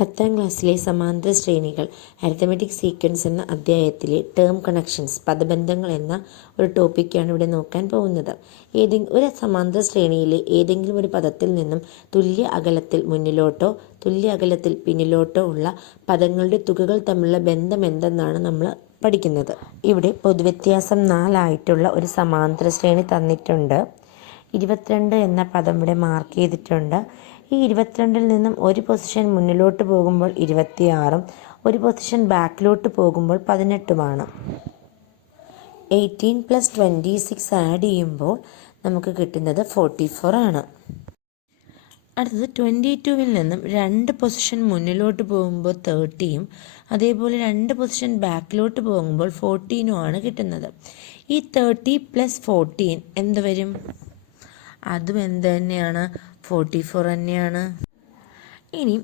10ാം ക്ലാസ്സിലെ സമാന്തര ശ്രേണികൾ arithmetic sequence എന്ന അധ്യായത്തിലെ ടേം കണക്ഷൻസ് പദബന്ധങ്ങൾ എന്ന ഒരു ടോപ്പിക്കാണ് ഇവിടെ നോക്കാൻ പോകുന്നത്. ഒരു സമാന്തര ശ്രേണിയിലെ ഏതെങ്കിലും ഒരു പദത്തിൽ നിന്നും തുല്യ അകലത്തിൽ മുന്നിലോട്ടോ തുല്യ അകലത്തിൽ പിന്നിലോട്ടോ ഉള്ള പദങ്ങളുടെ തുകകൾ തമ്മിലുള്ള ബന്ധം എന്തെന്നാണ് നമ്മൾ പഠിക്കുന്നത്. ഇവിടെ പൊതുവ്യത്യാസം 4 ആയിട്ടുള്ള ഒരു സമാന്തര ശ്രേണി തന്നിട്ടുണ്ട്. 22 എന്ന പദം ഇവിടെ മാർക്ക് ചെയ്തിട്ടുണ്ട്. ഈ 22-ൽ നിന്നും ഒരു പൊസിഷൻ മുന്നിലോട്ട് പോകുമ്പോൾ 26-ഉം ഒരു പൊസിഷൻ ബാക്കിലോട്ട് പോകുമ്പോൾ 18-ഉമാണ്. 18 + 26 ആഡ് ചെയ്യുമ്പോൾ നമുക്ക് കിട്ടുന്നത് 44 ആണ്. അടുത്തത് 22-വിൽ നിന്നും 2 പൊസിഷൻ മുന്നിലോട്ട് പോകുമ്പോൾ 30-യും അതേപോലെ 2 പൊസിഷൻ ബാക്കിലോട്ട് പോകുമ്പോൾ 14-ഉമാണ് കിട്ടുന്നത്. ഈ 30 + 14 എന്ത് വരും? അതും എന്ത് തന്നെയാണ്? 44 തന്നെയാണ്. ഇനി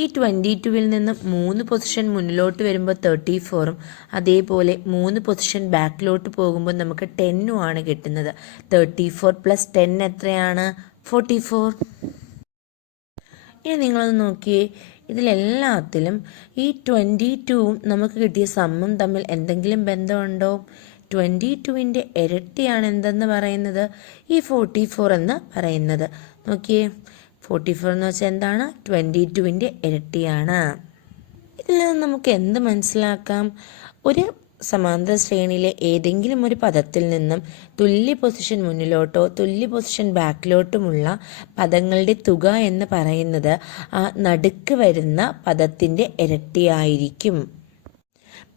ഈ 22-വിൽ നിന്നും 3 പൊസിഷൻ മുന്നിലോട്ട് വരുമ്പോൾ 34-ഉം അതേപോലെ 3 പൊസിഷൻ ബാക്കിലോട്ട് പോകുമ്പോൾ നമുക്ക് 10-ഉമാണ് കിട്ടുന്നത്. 34 + 10 എത്രയാണ്? 44. ഇനി നിങ്ങളത് നോക്കിയേ, ഇതിലെല്ലാത്തിലും ഈ 22-ഉം നമുക്ക് കിട്ടിയ സമ്മും തമ്മിൽ എന്തെങ്കിലും ബന്ധമുണ്ടോ? 22-വിൻ്റെ ഇരട്ടിയാണ് എന്തെന്ന് പറയുന്നത്? ഈ 44 എന്ന് പറയുന്നത്. നോക്കിയേ, 44 എന്ന് വെച്ചാൽ എന്താണ്? 22-വിൻ്റെ ഇരട്ടിയാണ്. ഇതിൽ നിന്ന് നമുക്ക് എന്ത് മനസ്സിലാക്കാം? ഒരു സമാന്തര ശ്രേണിയിലെ ഏതെങ്കിലും ഒരു പദത്തിൽ നിന്നും തുല്യ പൊസിഷൻ മുന്നിലോട്ടോ തുല്യ പൊസിഷൻ ബാക്കിലോട്ടുമുള്ള പദങ്ങളുടെ തുക എന്ന് പറയുന്നത് ആ നടുക്ക് വരുന്ന പദത്തിൻ്റെ ഇരട്ടിയായിരിക്കും.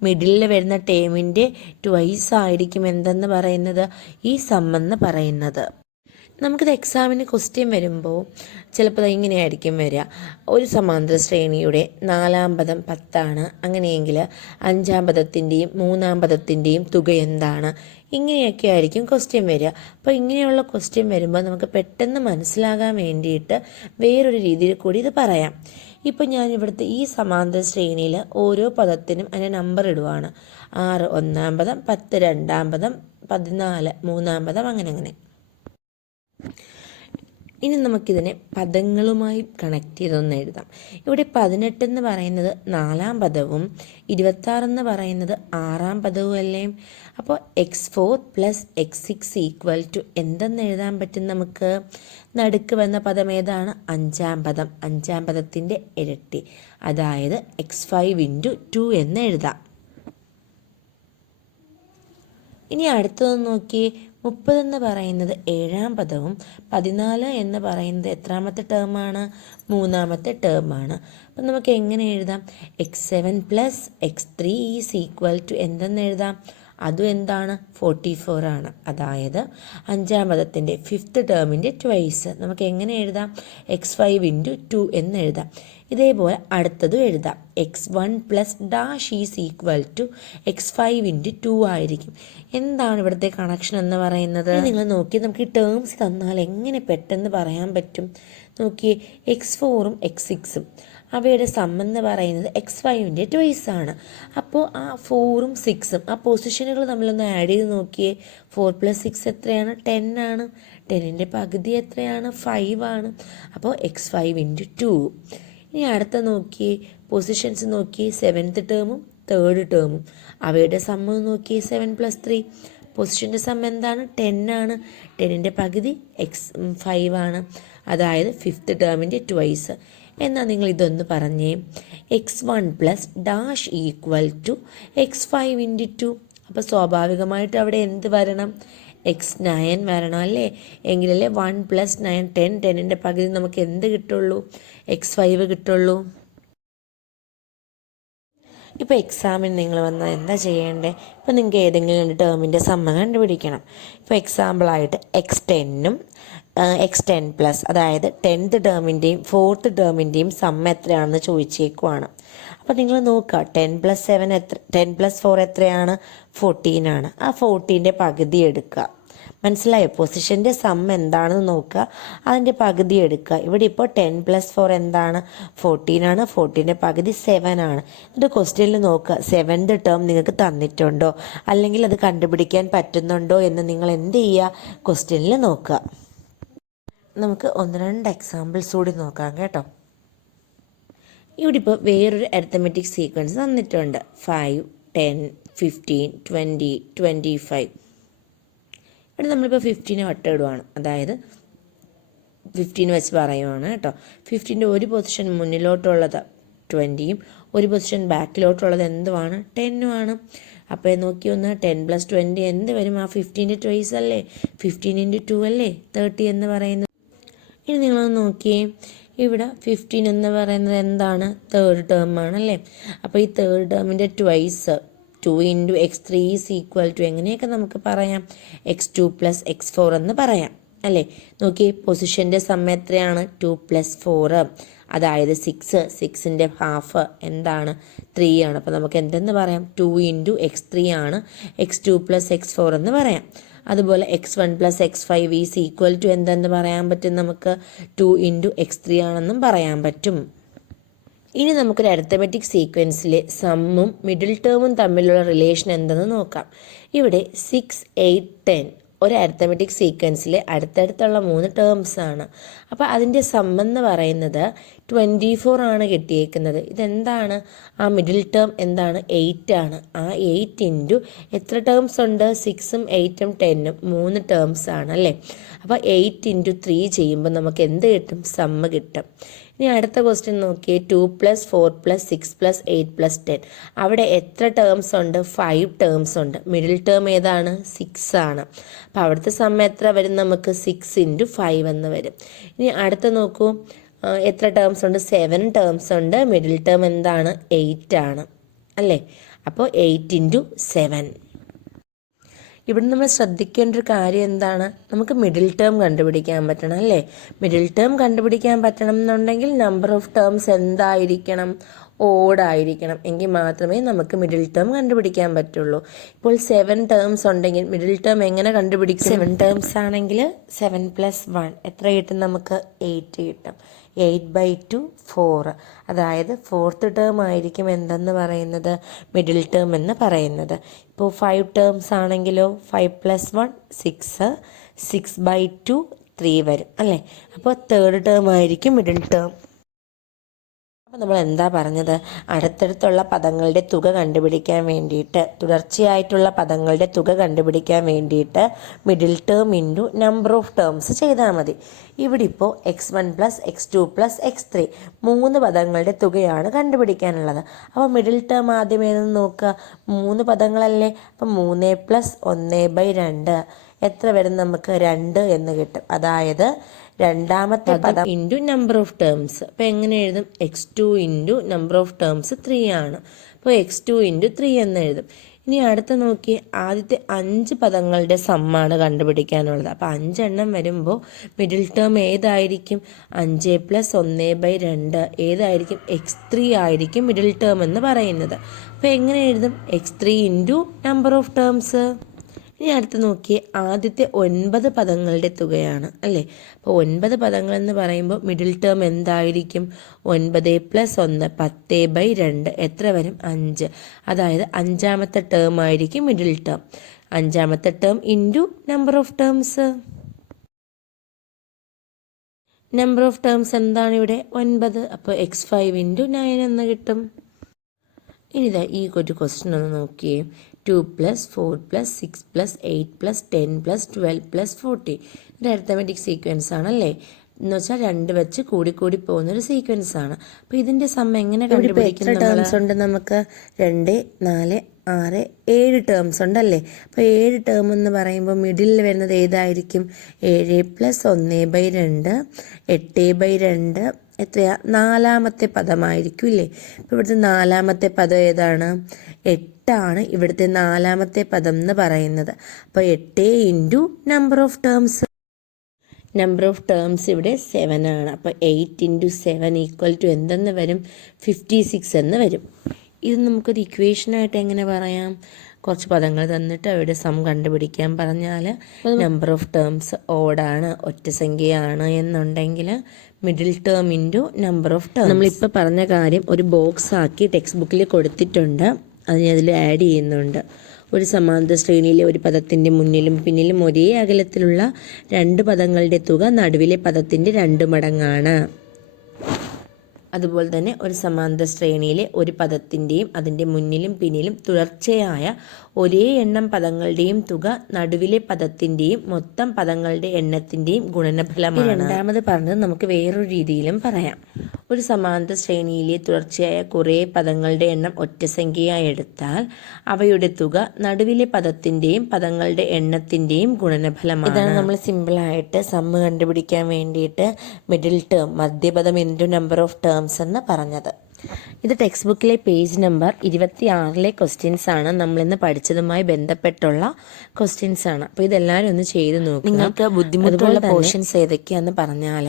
മിഡിലിൽ വരുന്ന ടേമിൻ്റെ ട്വൈസ് ആയിരിക്കും എന്തെന്ന് പറയുന്നത്? ഈ സമ്മെന്ന് പറയുന്നത്. നമുക്കിത് എക്സാമിന് ക്വസ്റ്റ്യൻ വരുമ്പോൾ ചിലപ്പോൾ ഇങ്ങനെയായിരിക്കും വരിക. ഒരു സമാന്തര ശ്രേണിയുടെ 4-ാം പദം 10 ആണ്. അങ്ങനെയെങ്കിൽ 5-ാം പദത്തിൻ്റെയും 3-ാം പദത്തിൻ്റെയും തുക എന്താണ്? ഇങ്ങനെയൊക്കെ ആയിരിക്കും ക്വസ്റ്റ്യൻ വരിക. അപ്പോൾ ഇങ്ങനെയുള്ള ക്വസ്റ്റ്യൻ വരുമ്പോൾ നമുക്ക് പെട്ടെന്ന് മനസ്സിലാകാൻ വേണ്ടിയിട്ട് വേറൊരു രീതിയിൽ കൂടി ഇത് പറയാം. ഇപ്പോൾ ഞാൻ ഇവിടുത്തെ ഈ സമാന്തര ശ്രേണിയിൽ ഓരോ പദത്തിനും അതിൻ്റെ നമ്പർ ഇടുവാണ്. 6 1-ാം പദം, 10 2-ാം പദം, 14 3-ാം പദം, അങ്ങനെ. ഇനി നമുക്കിതിനെ പദങ്ങളുമായി കണക്ട് ചെയ്തൊന്ന് എഴുതാം. ഇവിടെ 18 എന്ന് പറയുന്നത് 4-ാം പദവും 26 എന്ന് പറയുന്നത് 6-ാം പദവും അല്ലേ? അപ്പോൾ x4 + x6 എന്തെന്ന് എഴുതാൻ പറ്റും നമുക്ക്? നടുക്ക് വന്ന പദം ഏതാണ്? 5-ാം പദം. 5-ാം പദത്തിൻ്റെ ഇരട്ടി, അതായത് x5 × 2 എന്ന് എഴുതാം. ഇനി അടുത്തതൊന്ന് നോക്കിയേ, 30 എന്ന് പറയുന്നത് 7-ാം പദവും 14 എന്ന് പറയുന്നത് എത്രാമത്തെ ടേമാണ്? 3-ാമത്തെ ടേമാണ്. അപ്പം നമുക്ക് എങ്ങനെ എഴുതാം? x7 + x3 എന്തെന്ന് എഴുതാം? അതും എന്താണ്? 44 ആണ്. അതായത് 5-ാം പദത്തിൻ്റെ 5th ടേമിൻ്റെ ട്വൈസ്. നമുക്ക് എങ്ങനെ എഴുതാം? x5 × 2 എന്ന് എഴുതാം. ഇതേപോലെ അടുത്തതും എഴുതാം. x1 + x5 × 2 ആയിരിക്കും. എന്താണ് ഇവിടുത്തെ കണക്ഷൻ എന്ന് പറയുന്നത്? നിങ്ങൾ നോക്കി, നമുക്ക് ഈ ടേംസ് തന്നാൽ എങ്ങനെ പെട്ടെന്ന് പറയാൻ പറ്റും? നോക്കിയേ, x4-ഉം x6-ഉം അവയുടെ സമ്മെന്ന് പറയുന്നത് x5-ൻ്റെ ട്വൈസ് ആണ്. അപ്പോൾ ആ 4-ഉം 6-ഉം ആ പൊസിഷനുകൾ നമ്മളൊന്ന് ആഡ് ചെയ്ത് നോക്കിയേ. 4 + 6 എത്രയാണ്? 10 ആണ്. 10-ൻ്റെ പകുതി എത്രയാണ്? 5 ആണ്. അപ്പോൾ x5 × 2. ഇനി അടുത്ത നോക്കിയേ, പൊസിഷൻസ് നോക്കിയേ, 7th ടേമും 3rd ടേമും അവയുടെ സമ്മ് നോക്കിയേ. 7 + 3 പൊസിഷൻ്റെ സമ്മ് എന്താണ്? 10 ആണ്. 10-ൻ്റെ പകുതി 5 ആണ്. അതായത് 5th ടേമിൻ്റെ ട്വൈസ്. എന്നാൽ നിങ്ങൾ ഇതൊന്ന് പറഞ്ഞേ, x1 + x5 × 2. അപ്പോൾ സ്വാഭാവികമായിട്ട് അവിടെ എന്ത് വരണം? x9 വരണം അല്ലേ? എങ്കിലല്ലേ 1 + 9 10. 10-ൻ്റെ പകുതി നമുക്ക് എന്ത് കിട്ടുള്ളൂ? x5 കിട്ടുള്ളൂ. ഇപ്പോൾ എക്സാമിന് നിങ്ങൾ വന്നാൽ എന്താ ചെയ്യേണ്ടത്? ഇപ്പോൾ നിങ്ങൾക്ക് ഏതെങ്കിലും 2 ടേമിൻ്റെ സമ്മ കണ്ടുപിടിക്കണം. ഇപ്പോൾ എക്സാമ്പിളായിട്ട് x10-ഉം x10+, അതായത് 10th ടേമിൻ്റെയും 4th ടേമിൻ്റെയും സമ്മ എത്രയാണെന്ന് ചോദിച്ചേക്കുവാണ്. അപ്പോൾ നിങ്ങൾ നോക്കുക, 10 + 7 10 + 4 എത്രയാണ്? 14 ആണ്. ആ 14-ൻ്റെ പകുതി എടുക്കുക. മനസ്സിലായോ? പൊസിഷൻ്റെ സമ്മ് എന്താണെന്ന് നോക്കുക, അതിൻ്റെ പകുതി എടുക്കുക. ഇവിടെ ഇപ്പോൾ 10 + 4 എന്താണ്? 14 ആണ്. 14-ൻ്റെ പകുതി 7 ആണ്. എന്നിട്ട് ക്വസ്റ്റ്യനിൽ നോക്കുക, 7th ടേം നിങ്ങൾക്ക് തന്നിട്ടുണ്ടോ, അല്ലെങ്കിൽ അത് കണ്ടുപിടിക്കാൻ പറ്റുന്നുണ്ടോ എന്ന് നിങ്ങൾ എന്ത് ചെയ്യുക? ക്വസ്റ്റ്യനിൽ നോക്കുക. നമുക്ക് 1-2 എക്സാമ്പിൾസ് കൂടി നോക്കാം കേട്ടോ. ഇവിടെ ഇപ്പോൾ വേറൊരു അരിത്തമെറ്റിക് സീക്വൻസ് തന്നിട്ടുണ്ട്. 5, 10, 15, 20, 25. ഇവിടെ നമ്മളിപ്പോൾ 15 വട്ടം ഇടുവാണ്, അതായത് 15 വെച്ച് പറയുവാണ് കേട്ടോ. 15ൻ്റെ ഒരു പൊസിഷൻ മുന്നിലോട്ടുള്ളത് 20യും ഒരു പൊസിഷൻ ബാക്കിലോട്ടുള്ളത് എന്തുമാണ്? 10ഉമാണ്. അപ്പോൾ നോക്കി ഒന്ന്, 10 + 20 എന്ത് വരും? ആ 15ൻ്റെ ട്വൈസ് അല്ലേ? 15 × 2 അല്ലേ 30 എന്ന് പറയുന്നത്. ഇനി നിങ്ങളൊന്ന് നോക്കിയേ, ഇവിടെ 15 എന്ന് പറയുന്നത് എന്താണ്? തേർഡ് ടേം ആണല്ലേ. അപ്പോൾ ഈ തേർഡ് ടേമിൻ്റെ ട്വൈസ് 2 × x3 = എങ്ങനെയൊക്കെ നമുക്ക് പറയാം? x2 + x4 എന്ന് പറയാം അല്ലേ. നോക്കി, പൊസിഷൻ്റെ സമ്മ എത്രയാണ്? 2 + 4, അതായത് 6. 6ൻ്റെ ഹാഫ് എന്താണ്? 3 ആണ്. അപ്പോൾ നമുക്ക് എന്തെന്ന് പറയാം? 2 × x3 ആണ് x2 + x4 എന്ന് പറയാം. അതുപോലെ x1 + x5 = എന്തെന്ന് പറയാൻ പറ്റും? നമുക്ക് 2 × x3 ആണെന്നും പറയാൻ പറ്റും. ഇനി നമുക്കൊരു അരിത്തമെറ്റിക് സീക്വൻസിലെ സമ്മും മിഡിൽ ടേമും തമ്മിലുള്ള റിലേഷൻ എന്തെന്ന് നോക്കാം. ഇവിടെ 6, 8, 10 ഒരു അരിത്തമെറ്റിക് സീക്വൻസിലെ അടുത്തടുത്തുള്ള 3 ടേംസ് ആണ്. അപ്പോൾ അതിൻ്റെ സമ്മെന്ന് പറയുന്നത് 24 ആണ് കിട്ടിയേക്കുന്നത്. ഇതെന്താണ്? ആ മിഡിൽ ടേം എന്താണ്? 8 ആണ്. ആ 8 × എത്ര ടേംസ് ഉണ്ട്? 6ഉം 8ഉം 10ഉം 3 ടേംസ് ആണ് അല്ലേ. അപ്പോൾ 8 × 3 ചെയ്യുമ്പോൾ നമുക്ക് എന്ത് കിട്ടും? സമ്മ് കിട്ടും. ഇനി അടുത്ത ക്വസ്റ്റ്യൻ നോക്കിയേ, 2 + 4 + 6 + 8 + 10. അവിടെ എത്ര ടേംസ് ഉണ്ട്? 5 ടേംസ് ഉണ്ട്. മിഡിൽ ടേം ഏതാണ്? 6 ആണ്. അപ്പോൾ അവിടുത്തെ സമ്മ എത്ര വരും? നമുക്ക് 6 × 5 എന്ന് വരും. ഇനി അടുത്ത നോക്കൂ, എത്ര ടേംസ് ഉണ്ട്? 7 ടേംസ് ഉണ്ട്. മിഡിൽ ടേം എന്താണ്? 8 ആണ് അല്ലേ. അപ്പോൾ 8 × 7. ഇവിടെ നമ്മൾ ശ്രദ്ധിക്കേണ്ട ഒരു കാര്യം എന്താണ്? നമുക്ക് മിഡിൽ ടേം കണ്ടുപിടിക്കാൻ പറ്റണം അല്ലേ. മിഡിൽ ടേം കണ്ടുപിടിക്കാൻ പറ്റണം എന്നുണ്ടെങ്കിൽ നമ്പർ ഓഫ് ടേംസ് എന്തായിരിക്കണം? ഓഡായിരിക്കണം. എങ്കിൽ മാത്രമേ നമുക്ക് മിഡിൽ ടേം കണ്ടുപിടിക്കാൻ പറ്റുള്ളൂ. ഇപ്പോൾ 7 ടേംസ് ഉണ്ടെങ്കിൽ മിഡിൽ ടേം എങ്ങനെ കണ്ടുപിടിക്കും? 7 ടേംസ് ആണെങ്കിൽ 7 + 1 എത്ര കിട്ടും? നമുക്ക് 8 കിട്ടും. 8/2 4, അതായത് 4th ടേം ആയിരിക്കും എന്തെന്ന് പറയുന്നത്? മിഡിൽ ടേം എന്ന് പറയുന്നത്. ഇപ്പോൾ 5 ടേംസ് ആണെങ്കിലോ 5 + 1 6, 6/2 3 വരും അല്ലേ. അപ്പോൾ തേർഡ് ടേം ആയിരിക്കും മിഡിൽ ടേം. അപ്പോൾ നമ്മൾ എന്താ പറഞ്ഞത്? അടുത്തടുത്തുള്ള പദങ്ങളുടെ തുക കണ്ടുപിടിക്കാൻ വേണ്ടിയിട്ട്, തുടർച്ചയായിട്ടുള്ള പദങ്ങളുടെ തുക കണ്ടുപിടിക്കാൻ വേണ്ടിയിട്ട് middle term × number of terms ചെയ്താൽ മതി. ഇവിടെ ഇപ്പോൾ x1 + x2 + x3 3 പദങ്ങളുടെ തുകയാണ് കണ്ടുപിടിക്കാനുള്ളത്. അപ്പോൾ മിഡിൽ ടേം ആദ്യം ഏതെന്ന് നോക്കുക. 3 പദങ്ങളല്ലേ. അപ്പം 3 + 1/2 എത്ര വരും? നമുക്ക് 2 എന്ന് കിട്ടും. അതായത് രണ്ടാമത്തെ പദം × നമ്പർ ഓഫ് ടേംസ്. അപ്പോൾ എങ്ങനെ എഴുതും? x2 × നമ്പർ ഓഫ് ടേംസ് 3 ആണ്. അപ്പോൾ x2 × 3 എന്ന് എഴുതും. ഇനി അടുത്ത നോക്കി, ആദ്യത്തെ 5 പദങ്ങളുടെ സമ്മാണ് കണ്ടുപിടിക്കാനുള്ളത്. അപ്പോൾ 5 എണ്ണം വരുമ്പോൾ മിഡിൽ ടേം ഏതായിരിക്കും? 5 + 1/2 ഏതായിരിക്കും? x3 ആയിരിക്കും മിഡിൽ ടേം എന്ന് പറയുന്നത്. അപ്പോൾ എങ്ങനെ എഴുതും? x3 × number of terms. ഇനി അടുത്ത് നോക്കിയേ, ആദ്യത്തെ 9 പദങ്ങളുടെ തുകയാണ് അല്ലേ. അപ്പോൾ 9 പദങ്ങളെന്ന് പറയുമ്പോൾ മിഡിൽ ടേം എന്തായിരിക്കും? 9 + 1 10/2 എത്ര വരും? 5. അതായത് 5ാമത്തെ ടേം ആയിരിക്കും മിഡിൽ ടേം. 5ാമത്തെ term × number of terms. Number of terms എന്താണ് ഇവിടെ? 9. അപ്പോൾ x5 × 9 എന്ന് കിട്ടും. ഇനിതാ ഈ ഒരു ക്വസ്റ്റ്യൻ ഒന്ന് നോക്കിയേ. 2 + 4 + 6 + 8 + 10 + 12 + 40 ഒരു അരിത്തമെറ്റിക് സീക്വൻസ് ആണല്ലേ. എന്ന് വെച്ചാൽ 2 വെച്ച് കൂടി പോകുന്നൊരു സീക്വൻസ് ആണ്. അപ്പോൾ ഇതിൻ്റെ സമ്മ എങ്ങനെ കണ്ടുപിടിക്കും? ടേംസ് ഉണ്ട് നമുക്ക്? 2, 4, 6, 7 ടേംസ് ഉണ്ടല്ലേ. അപ്പോൾ 7 ടേം എന്ന് പറയുമ്പോൾ മിഡിലിൽ വരുന്നത് ഏതായിരിക്കും? 7 + 1/2 8/2 എത്രയാ? 4ാമത്തെ പദമായിരിക്കും ഇല്ലേ. ഇപ്പോൾ ഇവിടുത്തെ 4ാമത്തെ പദം ഏതാണ്? 8 ആണ് ഇവിടുത്തെ 4ാമത്തെ പദം എന്ന് പറയുന്നത്. അപ്പോൾ 8 × number of terms. Number of terms ഇവിടെ 7 ആണ്. അപ്പോൾ 8 × 7 = എന്തെന്ന് വരും? 56 എന്ന് വരും. ഇത് നമുക്കൊരു ഇക്വേഷനായിട്ട് എങ്ങനെ പറയാം? കുറച്ച് പദങ്ങൾ തന്നിട്ട് അവയുടെ സം കണ്ടുപിടിക്കാൻ പറഞ്ഞാൽ നമ്പർ ഓഫ് ടേംസ് ഓഡാണ്, ഒറ്റസംഖ്യയാണ് എന്നുണ്ടെങ്കിൽ middle term × number of term. നമ്മളിപ്പോൾ പറഞ്ഞ കാര്യം ഒരു ബോക്സ് ആക്കി ടെക്സ്റ്റ് ബുക്കിൽ കൊടുത്തിട്ടുണ്ട്. അതിൽ ആഡ് ചെയ്യുന്നുണ്ട്. ഒരു സമാന്തര ശ്രേണിയിലെ ഒരു പദത്തിൻ്റെ മുന്നിലും പിന്നിലും ഒരേ അകലത്തിലുള്ള 2 പദങ്ങളുടെ തുക നടുവിലെ പദത്തിൻ്റെ 2 മടങ്ങാണ്. അതുപോലെ തന്നെ ഒരു സമാന്തര ശ്രേണിയിലെ ഒരു പദത്തിൻ്റെയും അതിൻ്റെ മുന്നിലും പിന്നിലും തുടർച്ചയായ ഒരേ എണ്ണം പദങ്ങളുടെയും തുക നടുവിലെ പദത്തിൻ്റെയും മൊത്തം പദങ്ങളുടെ എണ്ണത്തിൻ്റെയും ഗുണനഫലമാണ്. രണ്ടാമത് പറഞ്ഞത് നമുക്ക് വേറൊരു രീതിയിലും പറയാം. ഒരു സമാന്തര ശ്രേണിയിലെ തുടർച്ചയായ കുറേ പദങ്ങളുടെ എണ്ണം ഒറ്റസംഖ്യയായി എടുത്താൽ അവയുടെ തുക നടുവിലെ പദത്തിൻ്റെയും പദങ്ങളുടെ എണ്ണത്തിൻ്റെയും ഗുണനഫലമാണ്. ഇതാണ് നമ്മൾ സിമ്പിളായിട്ട് സമ്മ് കണ്ടുപിടിക്കാൻ വേണ്ടിയിട്ട് മിഡിൽ ടേം, മധ്യപദം ഇൻറ്റു നമ്പർ ഓഫ് ടേംസ് എന്ന് പറഞ്ഞത്. ഇത് ടെക്സ്റ്റ് ബുക്കിലെ പേജ് നമ്പർ 26 ക്വസ്റ്റ്യൻസ് ആണ്. നമ്മളിന്ന് പഠിച്ചതുമായി ബന്ധപ്പെട്ടുള്ള ക്വസ്റ്റ്യൻസ് ആണ്. അപ്പോൾ ഇതെല്ലാവരും ഒന്ന് ചെയ്ത് നോക്കുക. നിങ്ങൾക്ക് ബുദ്ധിമുട്ടുള്ള പോർഷൻസ് ഏതൊക്കെയാണെന്ന് പറഞ്ഞാൽ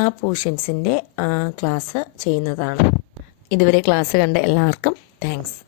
ആ പോർഷൻസിൻ്റെ ക്ലാസ് ചെയ്യുന്നതാണ്. ഇതുവരെ ക്ലാസ് കണ്ട എല്ലാവർക്കും താങ്ക്സ്.